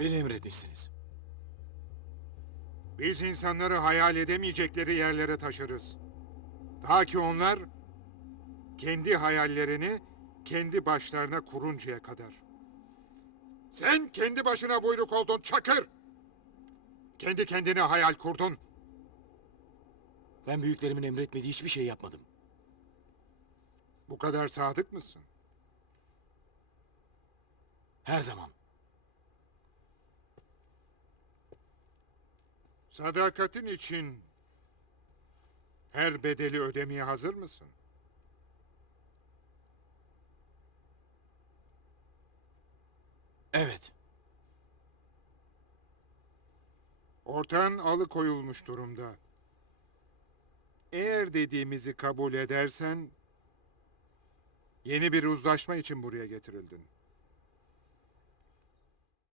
Beni emretmişsiniz. Biz insanları hayal edemeyecekleri yerlere taşırız. Ta ki onlar kendi hayallerini kendi başlarına kuruncaya kadar. Sen kendi başına buyruk oldun Çakır. Kendi kendine hayal kurdun. Ben büyüklerimin emretmediği hiçbir şey yapmadım. Bu kadar sadık mısın? Her zaman. Sadakatin için her bedeli ödemeye hazır mısın? Evet. Ortan alıkoyulmuş durumda. Eğer dediğimizi kabul edersen yeni bir uzlaşma için buraya getirildin.